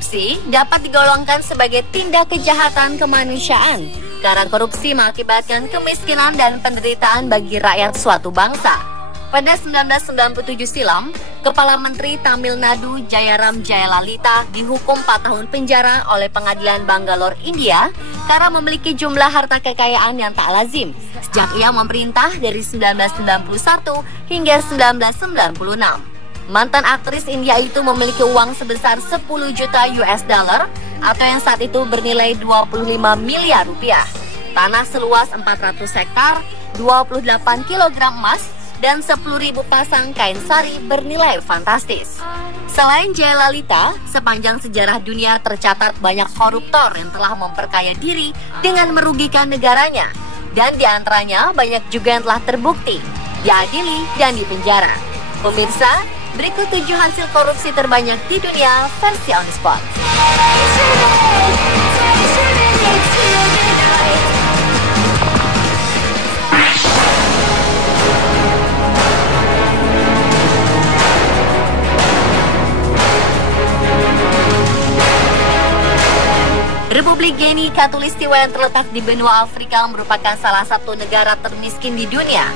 Korupsi dapat digolongkan sebagai tindak kejahatan kemanusiaan karena korupsi mengakibatkan kemiskinan dan penderitaan bagi rakyat suatu bangsa. Pada 1997 silam, Kepala Menteri Tamil Nadu Jayaram Jayalalita dihukum 4 tahun penjara oleh Pengadilan Bangalore, India karena memiliki jumlah harta kekayaan yang tak lazim sejak ia memerintah dari 1991 hingga 1996. Mantan aktris India itu memiliki uang sebesar 10 juta US dollar atau yang saat itu bernilai 25 miliar rupiah, tanah seluas 400 hektar, 28 kg emas, dan 10.000 pasang kain sari bernilai fantastis. Selain Jayalalita, sepanjang sejarah dunia tercatat banyak koruptor yang telah memperkaya diri dengan merugikan negaranya, dan di antaranya banyak juga yang telah terbukti, diadili, dan dipenjara. Pemirsa, berikut 7 hasil korupsi terbanyak di dunia versi On Spot. Republik Guinea Khatulistiwa yang terletak di benua Afrika merupakan salah satu negara termiskin di dunia.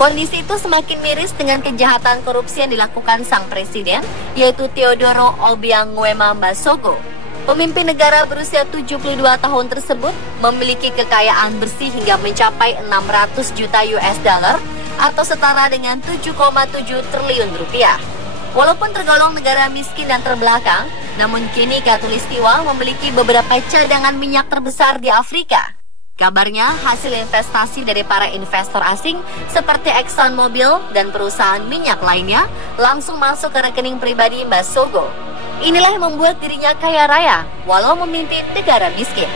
Kondisi itu semakin miris dengan kejahatan korupsi yang dilakukan sang presiden, yaitu Teodoro Obiang Nguema Mbasogo. Pemimpin negara berusia 72 tahun tersebut memiliki kekayaan bersih hingga mencapai 600 juta US dollar atau setara dengan 7,7 triliun rupiah. Walaupun tergolong negara miskin dan terbelakang, namun Guinea Khatulistiwa memiliki beberapa cadangan minyak terbesar di Afrika. Kabarnya, hasil investasi dari para investor asing seperti ExxonMobil dan perusahaan minyak lainnya langsung masuk ke rekening pribadi Mbasogo. Inilah yang membuat dirinya kaya raya, walau memimpin negara miskin.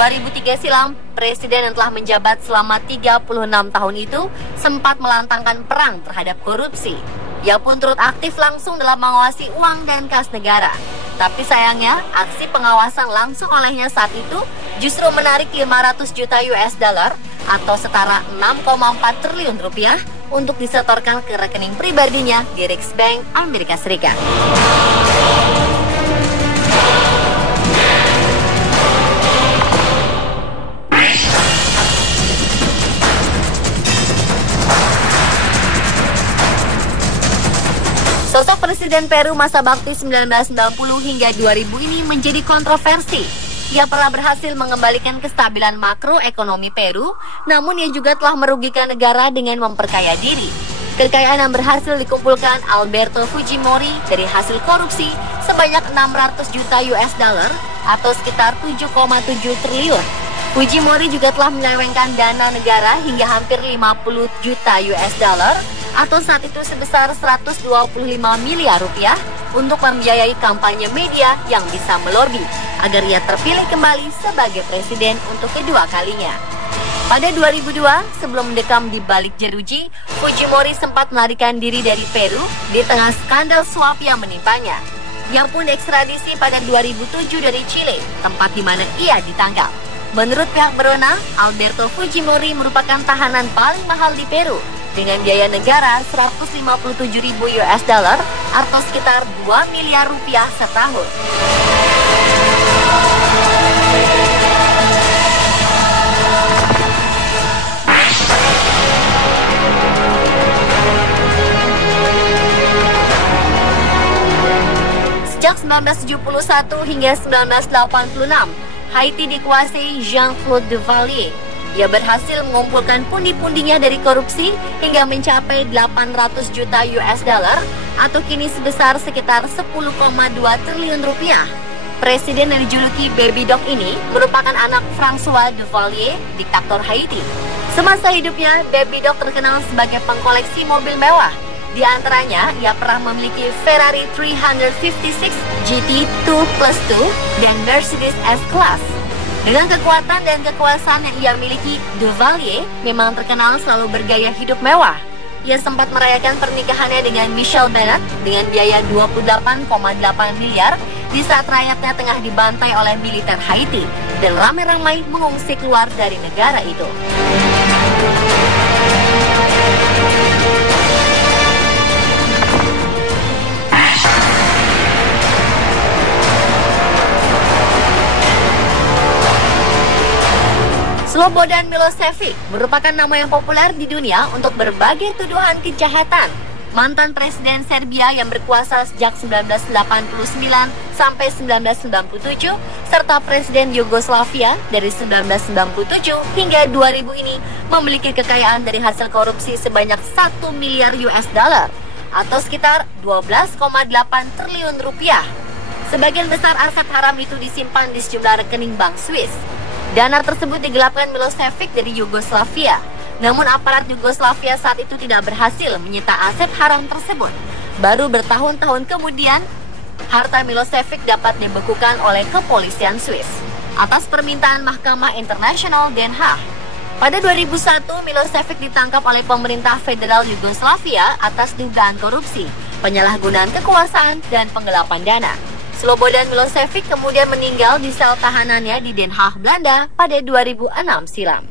2003 silam, presiden yang telah menjabat selama 36 tahun itu sempat melantangkan perang terhadap korupsi. Ia pun turut aktif langsung dalam mengawasi uang dan kas negara. Tapi sayangnya, aksi pengawasan langsung olehnya saat itu justru menarik 500 juta US dollar atau setara 6,4 triliun rupiah untuk disetorkan ke rekening pribadinya di Riksbank Amerika Serikat. Sosok Presiden Peru masa bakti 1990 hingga 2000 ini menjadi kontroversi. Ia pernah berhasil mengembalikan kestabilan makroekonomi Peru, namun ia juga telah merugikan negara dengan memperkaya diri. Kekayaan yang berhasil dikumpulkan Alberto Fujimori dari hasil korupsi sebanyak 600 juta US dollar atau sekitar 7,7 triliun. Fujimori juga telah menyelewengkan dana negara hingga hampir 50 juta US dollar atau saat itu sebesar 125 miliar rupiah untuk membiayai kampanye media yang bisa melobi agar ia terpilih kembali sebagai presiden untuk kedua kalinya. Pada 2002, sebelum mendekam di balik jeruji, Fujimori sempat melarikan diri dari Peru di tengah skandal suap yang menimpanya. Ia pun diekstradisi pada 2007 dari Chile, tempat di mana ia ditangkap. Menurut pihak berwenang, Alberto Fujimori merupakan tahanan paling mahal di Peru dengan biaya negara 157.000 US dollar atau sekitar 2 miliar rupiah setahun. Sejak 1971 hingga 1986, Haiti dikuasai Jean-Claude Duvalier. Ia berhasil mengumpulkan pundi-pundinya dari korupsi hingga mencapai 800 juta US dollar atau kini sebesar sekitar 10,2 triliun rupiah. Presiden yang dijuluki Baby Dog ini merupakan anak François Duvalier, diktator Haiti. Semasa hidupnya, Baby Dog terkenal sebagai pengkoleksi mobil mewah. Di antaranya, ia pernah memiliki Ferrari 356 GT 2+2 dan Mercedes S-Class. Dengan kekuatan dan kekuasaan yang ia miliki, Duvalier memang terkenal selalu bergaya hidup mewah. Ia sempat merayakan pernikahannya dengan Michelle Bennett dengan biaya 28,8 miliar di saat rakyatnya tengah dibantai oleh militer Haiti dan ramai-ramai mengungsi keluar dari negara itu. Slobodan Milošević merupakan nama yang populer di dunia untuk berbagai tuduhan kejahatan. Mantan Presiden Serbia yang berkuasa sejak 1989 sampai 1997, serta Presiden Yugoslavia dari 1997 hingga 2000 ini memiliki kekayaan dari hasil korupsi sebanyak 1 miliar US dollar atau sekitar 12,8 triliun rupiah. Sebagian besar aset haram itu disimpan di sejumlah rekening bank Swiss. Dana tersebut digelapkan Milošević dari Yugoslavia. Namun aparat Yugoslavia saat itu tidak berhasil menyita aset haram tersebut. Baru bertahun-tahun kemudian, harta Milošević dapat dibekukan oleh kepolisian Swiss atas permintaan Mahkamah Internasional Den Haag. Pada 2001, Milošević ditangkap oleh pemerintah federal Yugoslavia atas dugaan korupsi, penyalahgunaan kekuasaan, dan penggelapan dana. Slobodan Milošević kemudian meninggal di sel tahanannya di Den Haag, Belanda pada 2006 silam.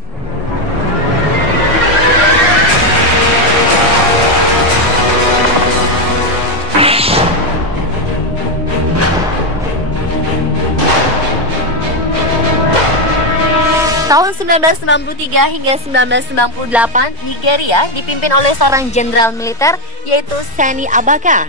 Tahun 1993 hingga 1998, Nigeria dipimpin oleh seorang jenderal militer yaitu Sani Abacha.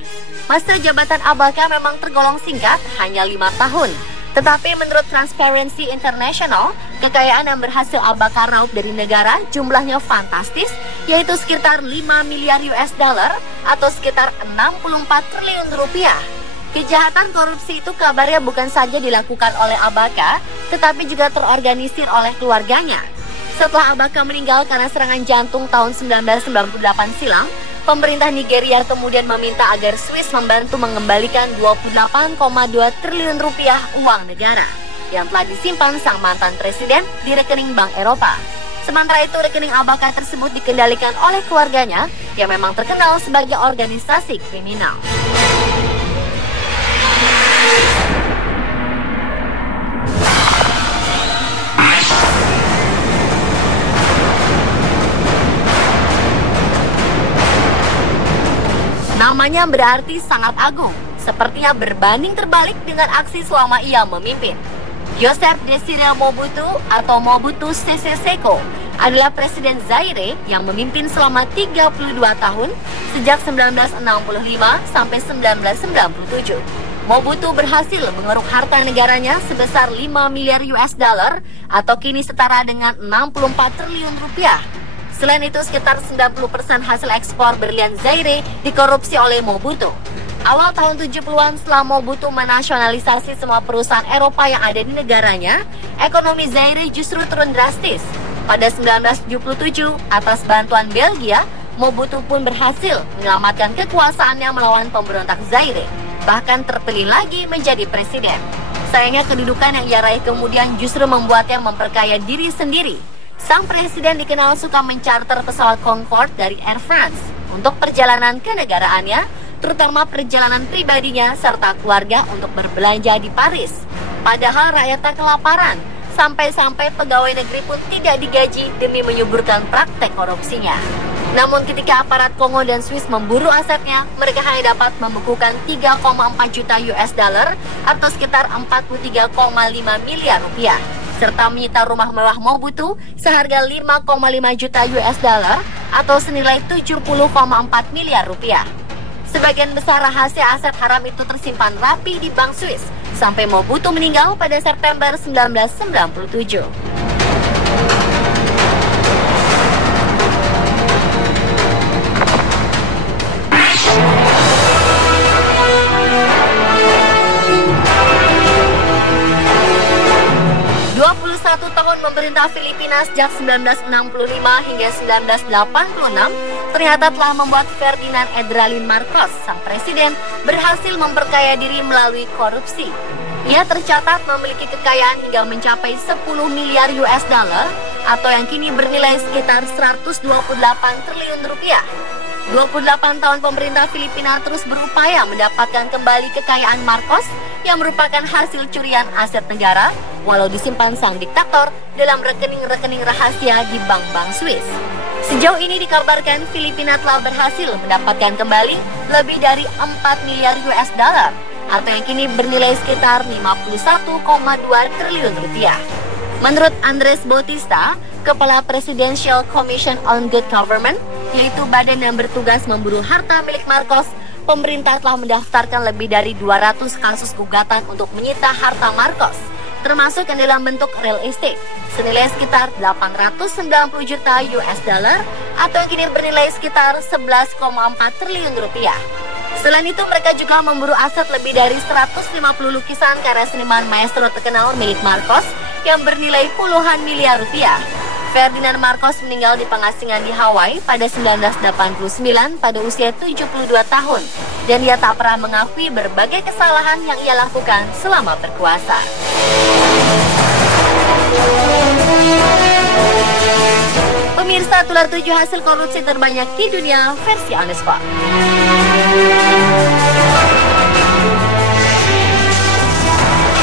Masa jabatan Abacha memang tergolong singkat, hanya 5 tahun. Tetapi menurut Transparency International, kekayaan yang berhasil Abacha raup dari negara jumlahnya fantastis, yaitu sekitar 5 miliar US dollar atau sekitar 64 triliun rupiah. Kejahatan korupsi itu kabarnya bukan saja dilakukan oleh Abacha, tetapi juga terorganisir oleh keluarganya. Setelah Abacha meninggal karena serangan jantung tahun 1998 silam, pemerintah Nigeria kemudian meminta agar Swiss membantu mengembalikan 28,2 triliun rupiah uang negara yang telah disimpan sang mantan presiden di rekening Bank Eropa. Sementara itu, rekening Abacha tersebut dikendalikan oleh keluarganya yang memang terkenal sebagai organisasi kriminal. Namanya berarti sangat agung, sepertinya berbanding terbalik dengan aksi selama ia memimpin. Joseph Désiré Mobutu atau Mobutu Sese Seko adalah Presiden Zaire yang memimpin selama 32 tahun sejak 1965 sampai 1997. Mobutu berhasil mengeruk harta negaranya sebesar 5 miliar US dollar atau kini setara dengan 64 triliun rupiah. Selain itu, sekitar 90% hasil ekspor berlian Zaire dikorupsi oleh Mobutu. Awal tahun 70-an setelah Mobutu menasionalisasi semua perusahaan Eropa yang ada di negaranya, ekonomi Zaire justru turun drastis. Pada 1977, atas bantuan Belgia, Mobutu pun berhasil menyelamatkan kekuasaannya melawan pemberontak Zaire, bahkan terpilih lagi menjadi presiden. Sayangnya kedudukan yang ia raih kemudian justru membuatnya memperkaya diri sendiri. Sang presiden dikenal suka mencarter pesawat Concorde dari Air France untuk perjalanan kenegaraannya, terutama perjalanan pribadinya serta keluarga untuk berbelanja di Paris. Padahal rakyatnya kelaparan, sampai-sampai pegawai negeri pun tidak digaji demi menyuburkan praktek korupsinya. Namun ketika aparat Kongo dan Swiss memburu asetnya, mereka hanya dapat membekukan 3,4 juta US dollar atau sekitar 43,5 miliar rupiah. Serta menyita rumah mewah Mobutu seharga 5,5 juta US dollar atau senilai 70,4 miliar rupiah. Sebagian besar rahasia aset haram itu tersimpan rapi di Bank Swiss sampai Mobutu meninggal pada September 1997. 21 tahun memerintah Filipina sejak 1965 hingga 1986 ternyata telah membuat Ferdinand Edralin Marcos, sang presiden, berhasil memperkaya diri melalui korupsi. Ia tercatat memiliki kekayaan hingga mencapai 10 miliar US dollar atau yang kini bernilai sekitar 128 triliun rupiah. 28 tahun pemerintah Filipina terus berupaya mendapatkan kembali kekayaan Marcos yang merupakan hasil curian aset negara, walau disimpan sang diktator dalam rekening-rekening rahasia di bank-bank Swiss. Sejauh ini dikabarkan Filipina telah berhasil mendapatkan kembali lebih dari 4 miliar US dollar atau yang kini bernilai sekitar 51,2 triliun rupiah. Menurut Andres Bautista, Kepala Presidential Commission on Good Government, yaitu badan yang bertugas memburu harta milik Marcos, pemerintah telah mendaftarkan lebih dari 200 kasus gugatan untuk menyita harta Marcos, termasuk yang dalam bentuk real estate, senilai sekitar 890 juta US dollar atau yang kini bernilai sekitar 11,4 triliun rupiah. Selain itu, mereka juga memburu aset lebih dari 150 lukisan karya seniman maestro terkenal milik Marcos yang bernilai puluhan miliar rupiah. Ferdinand Marcos meninggal di pengasingan di Hawaii pada 1989 pada usia 72 tahun dan dia tak pernah mengakui berbagai kesalahan yang ia lakukan selama berkuasa. Pemirsa, itulah 7 hasil korupsi terbanyak di dunia versi On The Spot.